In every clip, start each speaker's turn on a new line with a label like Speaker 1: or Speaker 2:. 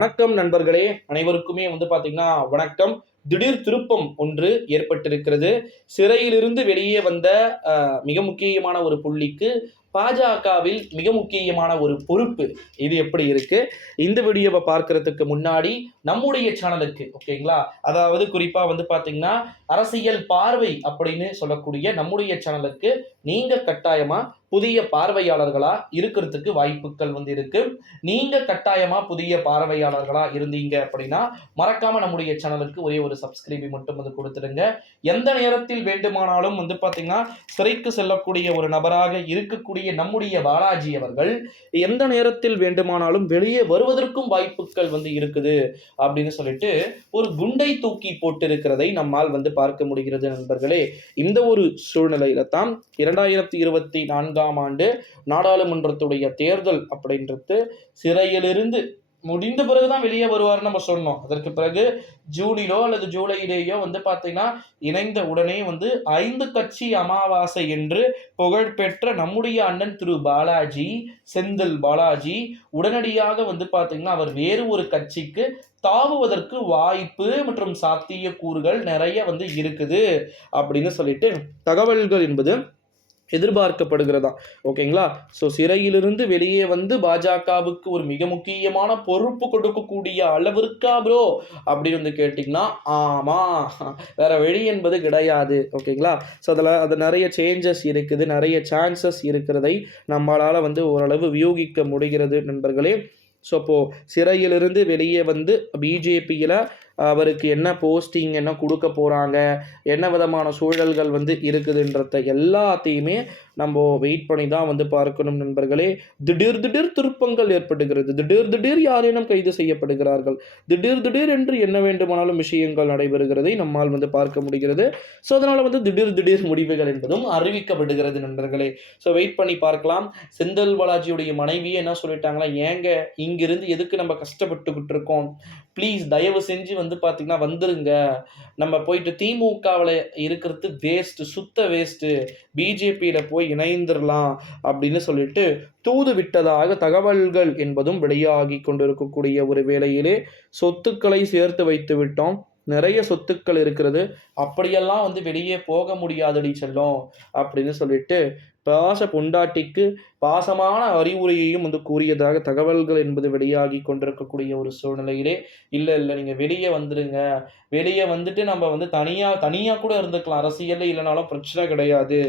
Speaker 1: வணக்கம் நண்பர்களே. அனைவருக்குமே வந்து பாத்தீங்கன்னா வணக்கம். திடீர் திருப்பம் ஒன்று ஏற்பட்டிருக்கிறது. சிறையிலிருந்து வெளியே வந்த மிக முக்கியமான ஒரு புள்ளிக்கு பாஜகவில் மிக முக்கியமான ஒரு பொறுப்பு இது எப்படி இருக்கு? இந்த வீடியோவை பார்க்கறதுக்கு முன்னாடி நம்முடைய சேனலுக்கு ஓகேங்களா? அதாவது குறிப்பா வந்து பாத்தீங்கன்னா அரசியல் பார்வை அப்படின்னு சொல்லக்கூடிய நம்முடைய சேனலுக்கு நீங்க கட்டாயமா புதிய பார்வையாளர்களா இருக்கிறதுக்கு வாய்ப்புகள் வந்து இருக்கு. நீங்க கட்டாயமா புதிய பார்வையாளர்களா இருந்தீங்க அப்படின்னா மறக்காம நம்முடைய சேனலுக்கு ஒரே ஒரு சப்ஸ்கிரைபை மட்டும் வந்து கொடுத்துடுங்க. எந்த நேரத்தில் வேண்டுமானாலும் வந்து பார்த்தீங்கன்னா சிறைக்கு செல்லக்கூடிய ஒரு நபராக இருக்கக்கூடிய நம்முடைய பாலாஜி அவர்கள் எந்த நேரத்தில் வேண்டுமானாலும் வெளியே வருவதற்கும் வாய்ப்புகள் வந்து இருக்குது அப்படின்னு சொல்லிட்டு ஒரு குண்டை தூக்கி போட்டிருக்கிறதை நம்மால் வந்து பார்க்க முடிகிறது நண்பர்களே. இந்த ஒரு சூழ்நிலையில தான் இரண்டாயிரத்தி இருபத்தி நான்காம் ஆண்டு நாடாளுமன்றத்துடைய தேர்தல் அப்படின்றது சிறையிலிருந்து முடிந்த பிறகுதான் வெளியே வருவார்னு நம்ம சொன்னோம். அதற்கு பிறகு ஜூனிலோ அல்லது ஜூலையிலேயோ வந்து பார்த்தீங்கன்னா இணைந்த உடனே வந்து ஐந்து கட்சி அமாவாசை என்று புகழ்பெற்ற நம்முடைய அண்ணன் திரு பாலாஜி செந்தில் பாலாஜி உடனடியாக வந்து பார்த்தீங்கன்னா அவர் வேறு ஒரு கட்சிக்கு தாவுவதற்கு வாய்ப்பு மற்றும் சாத்திய கூறுகள் நிறைய வந்து இருக்குது அப்படின்னு சொல்லிட்டு தகவல்கள் என்பது எதிர்பார்க்கப்படுகிறதா? ஓகேங்களா? ஸோ சிறையிலிருந்து வெளியே வந்து பாஜகவுக்கு ஒரு மிக முக்கியமான பொறுப்பு கொடுக்கக்கூடிய அளவிற்கா ப்ரோ அப்படின்னு வந்து கேட்டிங்கன்னா ஆமாம் வேற வழி என்பது கிடையாது. ஓகேங்களா? ஸோ அதில் அது நிறைய சேஞ்சஸ் இருக்குது. நிறைய சான்சஸ் இருக்கிறதை நம்மளால் வந்து ஓரளவு வியூகிக்க முடிகிறது நண்பர்களே. ஸோ அப்போது சிறையிலிருந்து வெளியே வந்து பிஜேபியில் அவருக்கு என்ன போஸ்டிங் என்ன கொடுக்க போகிறாங்க என்ன விதமான சூழல்கள் வந்து இருக்குதுன்றத எல்லாத்தையுமே நம்ம வெயிட் பண்ணி தான் வந்து பார்க்கணும் நண்பர்களே. திடீர் திடீர் திருப்பங்கள் ஏற்படுகிறது. திடீர் திடீர் யாரேனும் கைது செய்யப்படுகிறார்கள். திடீர் திடீர் என்று என்ன வேண்டுமானாலும் விஷயங்கள் நடைபெறுகிறதை நம்மால் வந்து பார்க்க முடிகிறது. ஸோ அதனால் வந்து திடீர் திடீர் முடிவுகள் என்பதும் அறிவிக்கப்படுகிறது நண்பர்களே. ஸோ வெயிட் பண்ணி பார்க்கலாம். செந்தில் பாலாஜியுடைய மனைவியை என்ன சொல்லிட்டாங்களா ஏங்க இங்கிருந்து எதுக்கு நம்ம கஷ்டப்பட்டுக்கிட்டு இருக்கோம்? ப்ளீஸ் தயவு செஞ்சு வந்து பார்த்தீங்கன்னா வந்துருங்க. நம்ம போயிட்டு திமுகவில் இருக்கிறது வேஸ்ட்டு சுத்த வேஸ்ட்டு பிஜேபியில் போய் இணைந்துடலாம் அப்படின்னு சொல்லிட்டு தூது விட்டதாக தகவல்கள் என்பதும் வெளியாகி கொண்டிருக்கக்கூடிய ஒரு வேளையிலே சொத்துக்களை சேர்த்து வைத்து விட்டோம். நிறைய சொத்துக்கள் இருக்கிறது. அப்படியெல்லாம் வந்து வெளியே போக முடியாதடி செல்லும் அப்படின்னு சொல்லிட்டு பாச பொண்டாட்டிக்கு பாசமான அறிவுரையையும் வந்து கூறியதாக தகவல்கள் என்பது வெளியாகி கொண்டிருக்கக்கூடிய ஒரு சூழ்நிலையிலே இல்லை இல்லை நீங்கள் வெளியே வந்துடுங்க வெளியே வந்துட்டு நம்ம வந்து தனியாக தனியாக கூட இருந்துக்கலாம். அரசியலில் இல்லைனாலும் பிரச்சனை கிடையாது.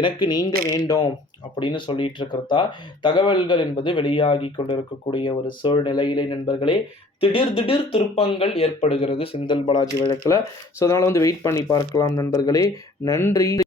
Speaker 1: எனக்கு நீங்கள் வேண்டும் அப்படின்னு சொல்லிட்டு இருக்கிறதா தகவல்கள் என்பது வெளியாகி கொண்டிருக்கக்கூடிய ஒரு சூழ்நிலையிலே நண்பர்களே திடீர் திடீர் திருப்பங்கள் ஏற்படுகிறது. செந்தில் பாலாஜி வழக்கில். ஸோ அதனால் வந்து வெயிட் பண்ணி பார்க்கலாம் நண்பர்களே. நன்றி.